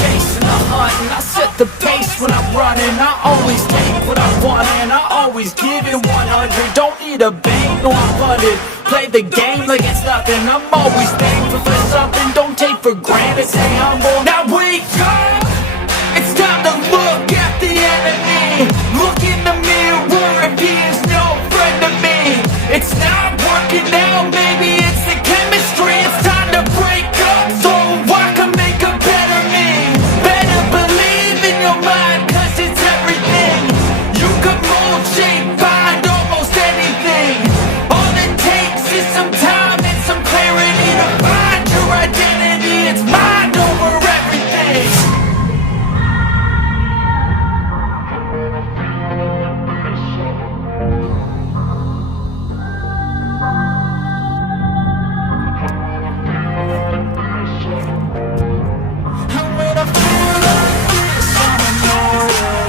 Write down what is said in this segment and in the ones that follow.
chasing, I'm hunting, I set the pace when I'm running. I always take what I want and I always give it 100. Don't need a bank, no I'm funded. Play the game like it's nothing. I'm always thankful for something. Don't take for granted, stay humble. Now wake up, it's time to look at the enemy. Look in the mirror if he is no friend to me. It's not working out, baby, it's the chemistry. It's time to break up so I can make a better me. Better believe in your mind, cause it's everything. You can mold, shape, find almost anything. All it takes is some time and some clarity to find your identity. It's mind over everything. And when I feel like this, I'm immortal.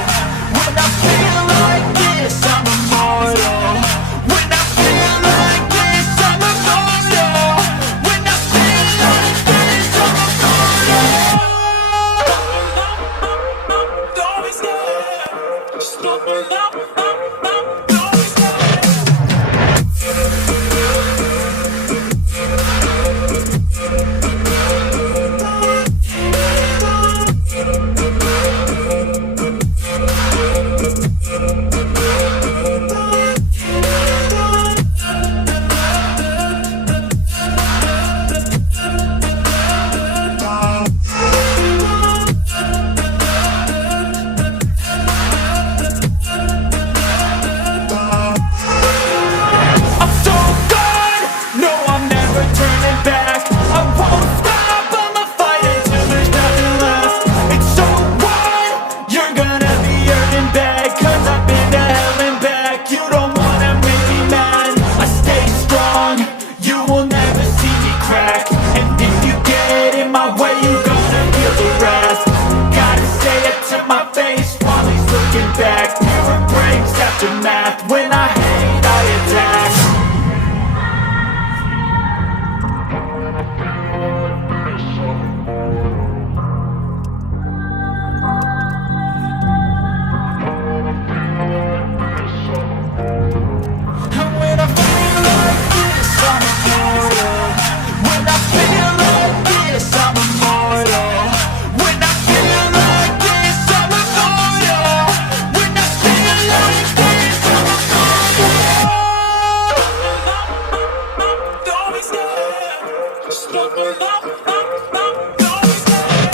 When I feel like this, I'm immortal. When I feel like this, I'm immortal. When I feel like this, I'm immortal. Always there. Stop it up. Always there. I'm so good, no I'm never turning back. I won't stop, I'ma fight until there's nothing left. It's so what, you're gonna be earning back. Cause I've been to hell and back. You don't wanna make me mad, I stay strong, you will never see me crack. And if you get in my way, you gonna feel the wrath. Gotta say it to my face while he's looking back. Mirror breaks after math, when I hate I attack. And when I feel like this, I'm immortal. When I feel like this, I'm immortal. When I feel like this, I'm immortal. When I feel like this, I'm immortal. Always there. Stop it up. Always there.